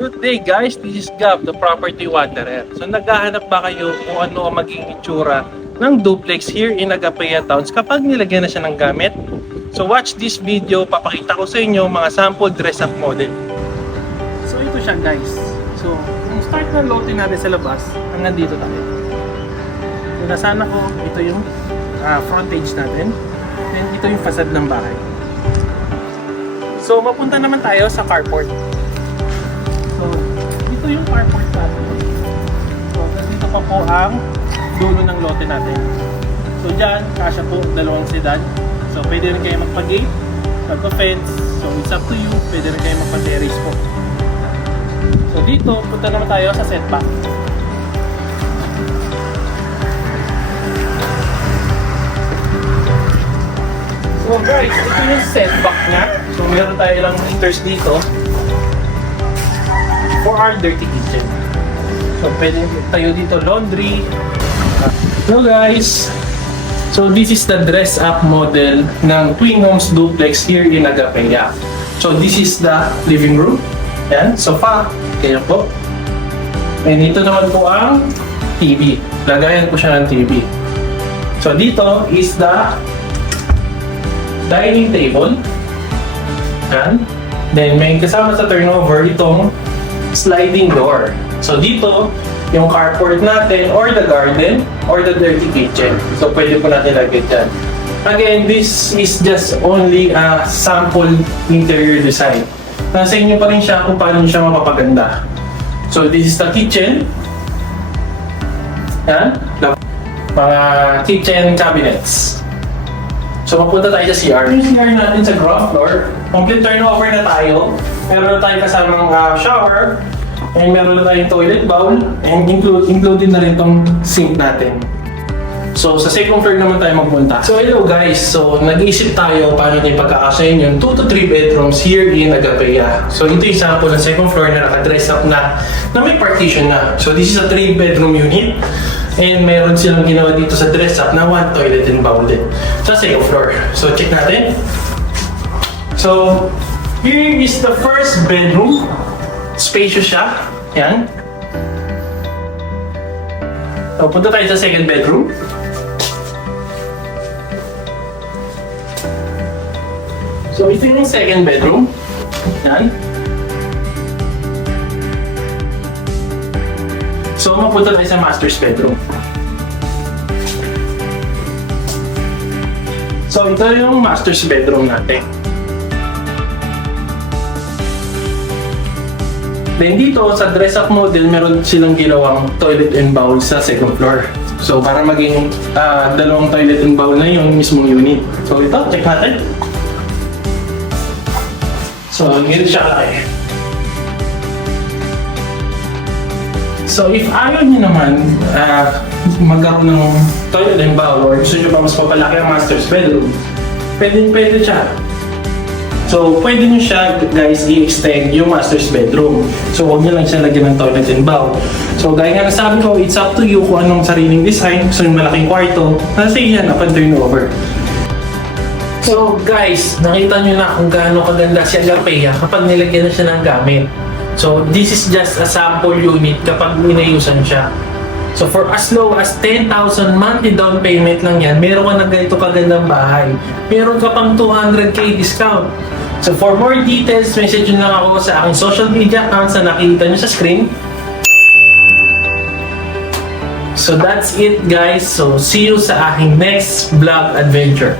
Good day guys, this is Gab, the property wanderer. So naghahanap ba kayo kung ano ang magiging itsura ng duplex here in Agapea Towns kapag nilagyan na siya ng gamit? So watch this video, papakita ko sa inyo mga sample dress-up model. So ito siya guys. So kung start ng lote natin sa labas, hanggang dito tayo. Kung nasaan ako, ito yung frontage natin. Then ito yung facade ng bahay. So mapunta naman tayo sa carport. So, ito yung carport natin. So, dito pa po ang dulo ng lote natin. So, dyan, kasya po dalawang sedan. So, pwede rin kayo magpa-gate, magpa-fence. So, it's up to you. Pwede rin kayo magpa-terrace po. So, dito, punta naman tayo sa setback. So, guys, ito yung setback niya. So, meron tayo ilang meters dito for our dirty kitchen. So, pwede tayo dito laundry. So guys, so this is the dress-up model ng Twin Homes Duplex here in Agapea. So this is the living room. Yan, sofa. Kaya po. And ito naman po ang TV. Lagayan ko siya ng TV. So dito is the dining table. Yan. Then may kasama sa turnover itong sliding door. So dito, yung carport natin or the garden or the dirty kitchen. So pwede po natin lagyan dyan. Again, this is just only a sample interior design. Nasa inyo pa rin siya kung paano siya mapapaganda. So this is the kitchen. Yan. Mga kitchen cabinets. So mapunta tayo sa CR. Yung CR natin sa ground floor, complete turnover na tayo. Meron na tayong kasamang shower, and meron na tayong toilet bowl, and included na rin itong sink natin. So sa second floor naman tayo magpunta. So hello guys, so nag-iisip tayo paano tayo pagkakasayin yung 2 to 3 bedrooms here in Agapea. So ito yung sample ng second floor na naka-dress up na may partition na. So this is a 3 bedroom unit. And meron silang ginawa dito sa dress up na 1 toilet and bowl din sa second floor. So check natin. So here is the first bedroom. Spacious siya. Yan. So punta tayo sa second bedroom. So ito yung second bedroom. Yan. So mapunta tayo sa master's bedroom. So ito yung master's bedroom natin. Then dito sa dress-up model, meron silang ginawang toilet and bowl sa second floor. So para maging dalawang toilet and bowl na yung mismong unit. So ito, check natin. So ganito siya kalaki. So if ayaw niyo naman magkaroon ng toilet and bowl or gusto niyo pa mas papalaki ang master's bedroom, pwede siya. So pwede niyo siya guys i-extend yung master's bedroom. So huwag niyo lang siya lagyan ng toilet and bowl. So gaya nga nasabi ko, it's up to you kung anong sariling design. So yung malaking kwarto, nasa yan upon turnover. So guys, nakita niyo na kung gaano kaganda si Agapea kapag nilagyan na siya ng gamit. So this is just a sample unit kapag inayusan siya. So for as low as 10,000 monthly down payment lang yan, meron ka na ganito kagandang bahay. Meron ka pang 200k discount. So for more details, message nyo lang ako sa aking social media accounts na nakikita nyo sa screen. So that's it guys. So see you sa aking next vlog adventure.